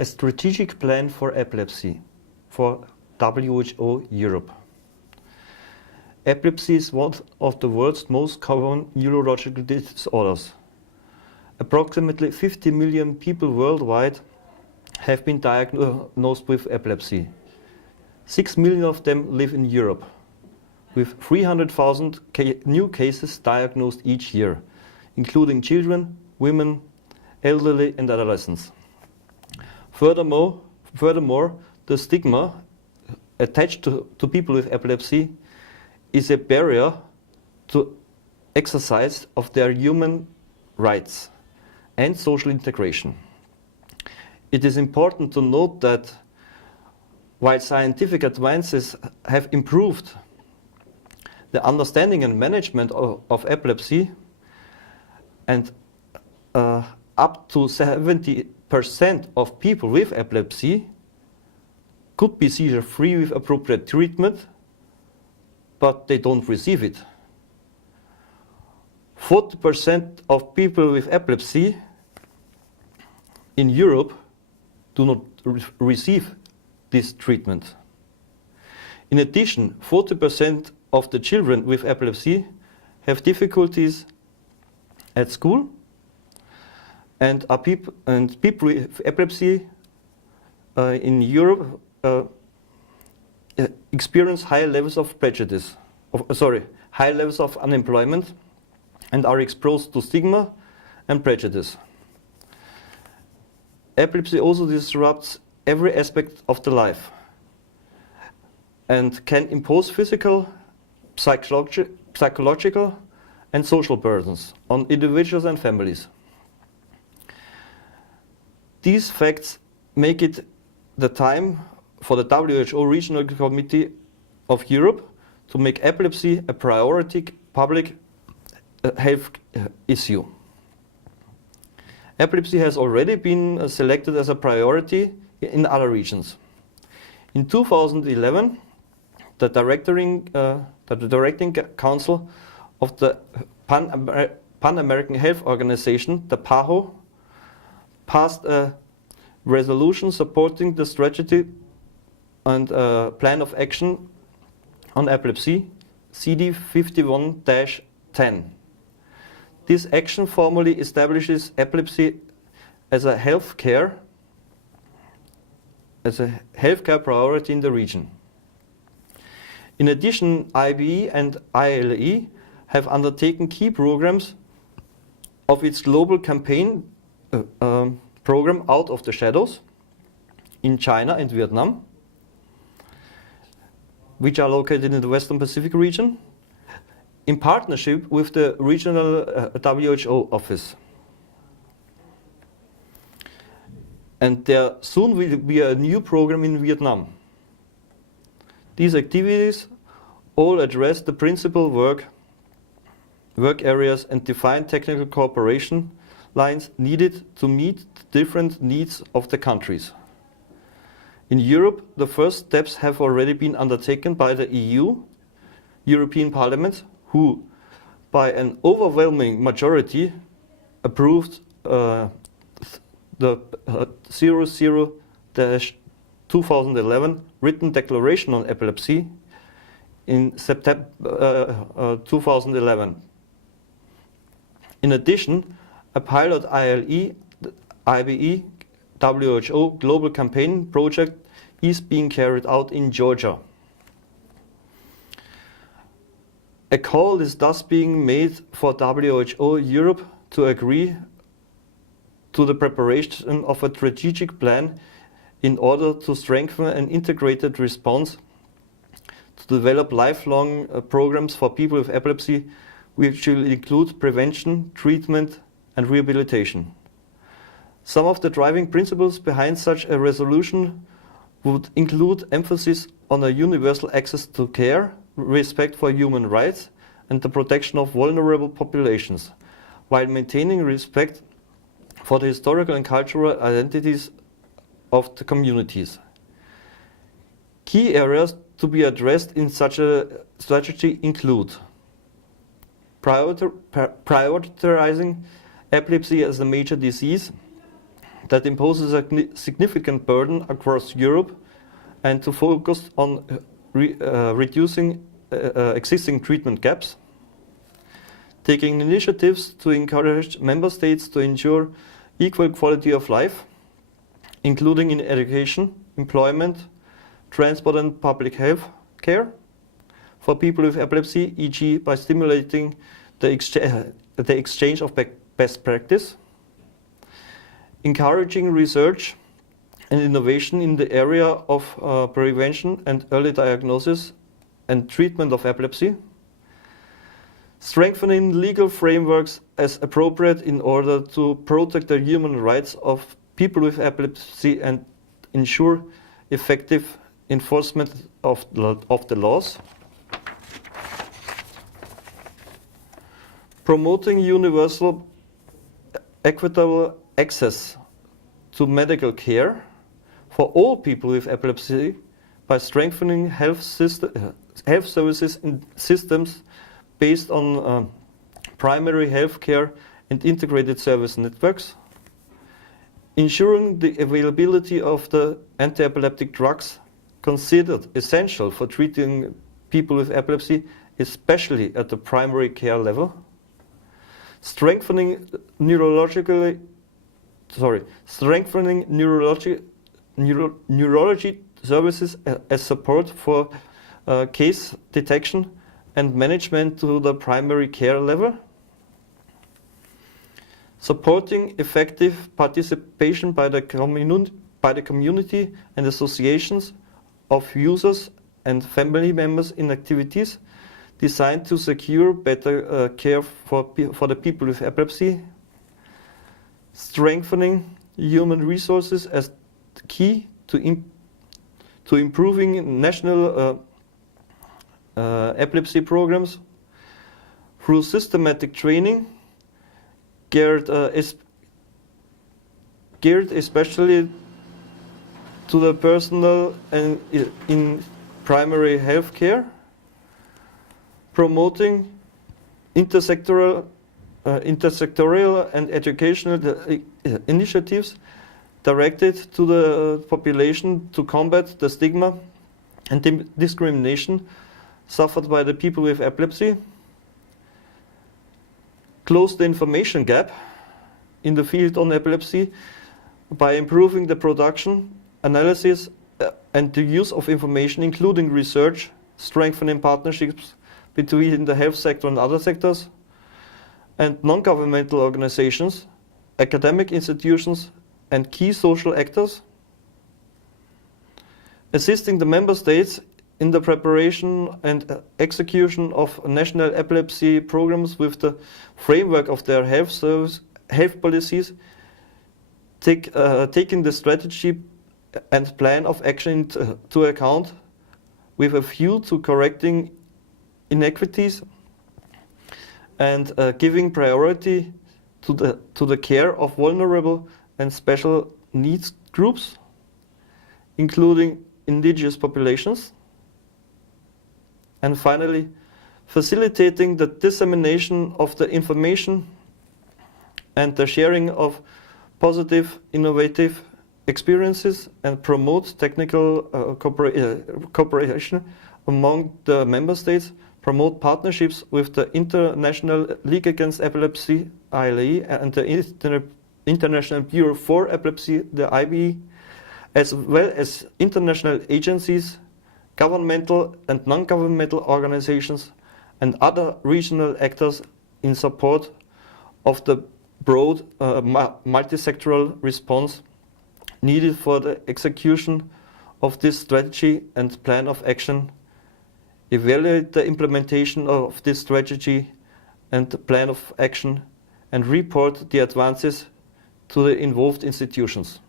A strategic plan for epilepsy for WHO Europe. Epilepsy is one of the world's most common neurological disorders. Approximately 50 million people worldwide have been diagnosed with epilepsy. 6 million of them live in Europe, with 300,000 new cases diagnosed each year, including children, women, elderly and adolescents. Furthermore, the stigma attached to people with epilepsy is a barrier to exercise of their human rights and social integration. It is important to note that while scientific advances have improved the understanding and management of epilepsy, and up to 70% of people with epilepsy could be seizure-free with appropriate treatment, but they don't receive it. 40% of people with epilepsy in Europe do not receive this treatment. In addition, 40% of the children with epilepsy have difficulties at school, and people with epilepsy in Europe experience high levels of prejudice, high levels of unemployment, and are exposed to stigma and prejudice. Epilepsy also disrupts every aspect of the life and can impose physical, psychological and social burdens on individuals and families. These facts make it the time for the WHO Regional Committee of Europe to make epilepsy a priority public health issue. Epilepsy has already been selected as a priority in other regions. In 2011, the Directing Council of the Pan-American Health Organization, the PAHO, passed a resolution supporting the strategy and plan of action on epilepsy, CD 51-10. This action formally establishes epilepsy as a healthcare priority in the region. In addition, IBE and ILE have undertaken key programs of its global campaign program Out of the Shadows in China and Vietnam, which are located in the Western Pacific region, in partnership with the regional WHO office. And there soon will be a new program in Vietnam. These activities all address the principal work areas and define technical cooperation lines needed to meet the different needs of the countries. In Europe, the first steps have already been undertaken by the European Parliament, who, by an overwhelming majority, approved the 00-2011 written declaration on epilepsy in September 2011. In addition, a pilot ILE, IBE, WHO global campaign project is being carried out in Georgia. A call is thus being made for WHO Europe to agree to the preparation of a strategic plan in order to strengthen an integrated response, to develop lifelong programs for people with epilepsy, which will include prevention, treatment and rehabilitation. Some of the driving principles behind such a resolution would include emphasis on a universal access to care, respect for human rights and the protection of vulnerable populations, while maintaining respect for the historical and cultural identities of the communities. Key areas to be addressed in such a strategy include prioritizing epilepsy as a major disease, that imposes a significant burden across Europe and to focus on reducing existing treatment gaps, taking initiatives to encourage member states to ensure equal quality of life, including in education, employment, transport and public health care for people with epilepsy, e.g. by stimulating the exchange of best practice, encouraging research and innovation in the area of prevention and early diagnosis and treatment of epilepsy, strengthening legal frameworks as appropriate in order to protect the human rights of people with epilepsy and ensure effective enforcement of the laws, promoting universal equitable access to medical care for all people with epilepsy by strengthening health services and systems based on primary health care and integrated service networks, ensuring the availability of the anti-epileptic drugs considered essential for treating people with epilepsy, especially at the primary care level, strengthening neurology services as support for case detection and management to the primary care level, supporting effective participation by the community and associations of users and family members in activities designed to secure better care for the people with epilepsy, strengthening human resources as the key to improving national epilepsy programs through systematic training geared especially to the personnel and in primary health care, promoting intersectoral and educational initiatives directed to the population to combat the stigma and discrimination suffered by the people with epilepsy, close the information gap in the field on epilepsy by improving the production, analysis and the use of information, including research, strengthening partnerships between the health sector and other sectors, and non-governmental organizations, academic institutions and key social actors, assisting the member states in the preparation and execution of national epilepsy programs with the framework of their health policies, taking the strategy and plan of action to account with a view to correcting inequities and giving priority to the care of vulnerable and special needs groups, including indigenous populations. And finally, facilitating the dissemination of the information and the sharing of positive, innovative experiences and promote technical cooperation among the member states, promote partnerships with the International League Against Epilepsy, ILE, and the International Bureau for Epilepsy, the IBE, as well as international agencies, governmental and non-governmental organizations, and other regional actors in support of the broad multi-sectoral response needed for the execution of this strategy and plan of action, evaluate the implementation of this strategy and the plan of action, and report the advances to the involved institutions.